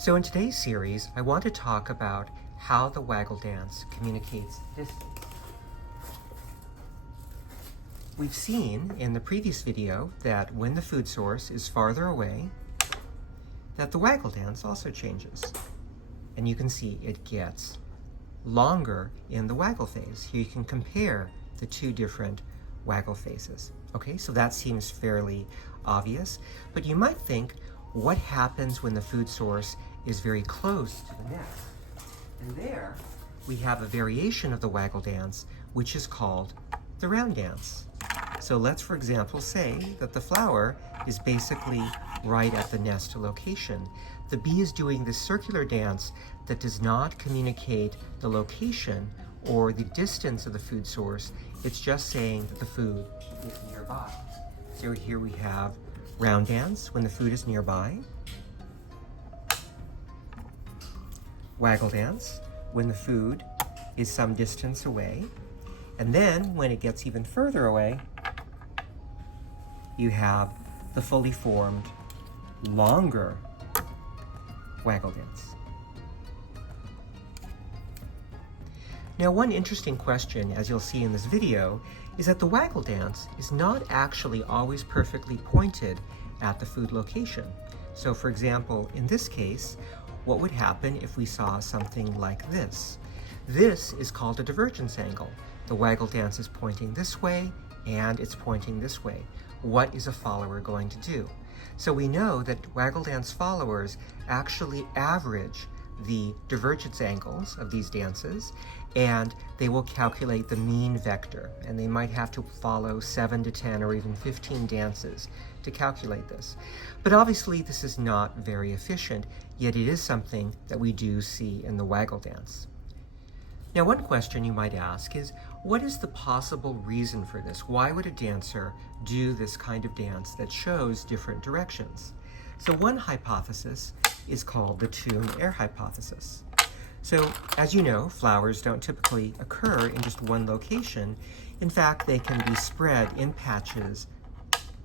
So in today's series, I want to talk about how the waggle dance communicates distance. We've seen in the previous video that when the food source is farther away, that the waggle dance also changes. And you can see it gets longer in the waggle phase. Here you can compare the two different waggle phases. Okay, so that seems fairly obvious, but you might think, what happens when the food source is very close to the nest? And there we have a variation of the waggle dance, which is called the round dance. So let's, for example, say that the flower is basically right at the nest location. The bee is doing this circular dance that does not communicate the location or the distance of the food source. It's just saying that the food is nearby. So here we have round dance when the food is nearby. Waggle dance when the food is some distance away. And then when it gets even further away, you have the fully formed, longer waggle dance. Now, one interesting question, as you'll see in this video, is that the waggle dance is not actually always perfectly pointed at the food location. So for example, in this case, what would happen if we saw something like this? This is called a divergence angle. The waggle dance is pointing this way and it's pointing this way. What is a follower going to do? So we know that waggle dance followers actually average the divergence angles of these dances, and they will calculate the mean vector, and they might have to follow 7 to 10 or even 15 dances to calculate this. But obviously this is not very efficient, yet it is something that we do see in the waggle dance. Now, one question you might ask is, what is the possible reason for this? Why would a dancer do this kind of dance that shows different directions? So one hypothesis is called the tomb air hypothesis. So, as you know, flowers don't typically occur in just one location. In fact, they can be spread in patches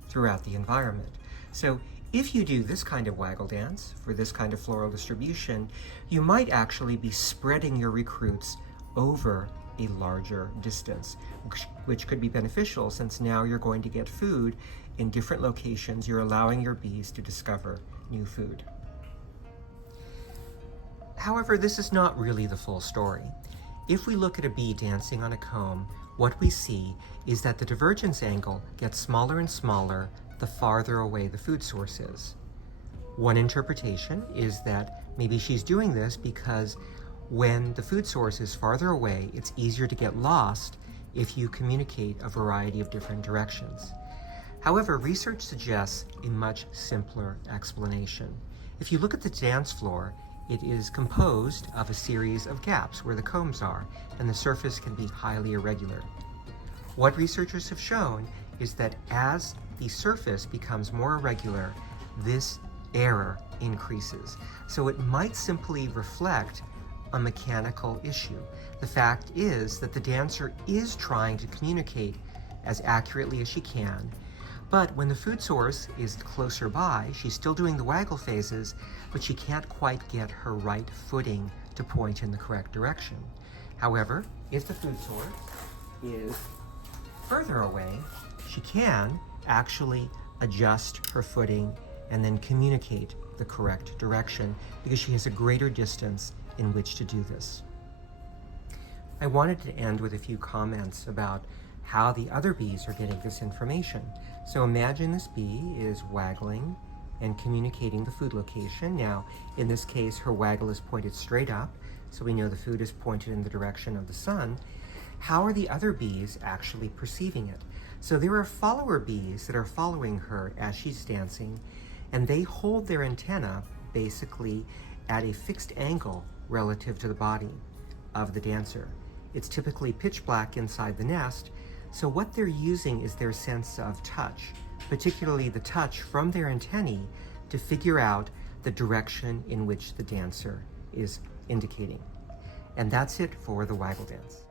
throughout the environment. So if you do this kind of waggle dance for this kind of floral distribution, you might actually be spreading your recruits over a larger distance, which could be beneficial since now you're going to get food in different locations. You're allowing your bees to discover new food. However, this is not really the full story. If we look at a bee dancing on a comb, what we see is that the divergence angle gets smaller and smaller the farther away the food source is. One interpretation is that maybe she's doing this because when the food source is farther away, it's easier to get lost if you communicate a variety of different directions. However, research suggests a much simpler explanation. If you look at the dance floor, it is composed of a series of gaps where the combs are, and the surface can be highly irregular. What researchers have shown is that as the surface becomes more irregular, this error increases. So it might simply reflect a mechanical issue. The fact is that the dancer is trying to communicate as accurately as she can, but when the food source is closer by, she's still doing the waggle phases, but she can't quite get her right footing to point in the correct direction. However, if the food source is further away, she can actually adjust her footing and then communicate the correct direction because she has a greater distance in which to do this. I wanted to end with a few comments about how the other bees are getting this information. So imagine this bee is waggling and communicating the food location. Now, in this case, her waggle is pointed straight up, so we know the food is pointed in the direction of the sun. How are the other bees actually perceiving it? So there are follower bees that are following her as she's dancing, and they hold their antenna basically at a fixed angle relative to the body of the dancer. It's typically pitch black inside the nest, so what they're using is their sense of touch, particularly the touch from their antennae, to figure out the direction in which the dancer is indicating. And that's it for the waggle dance.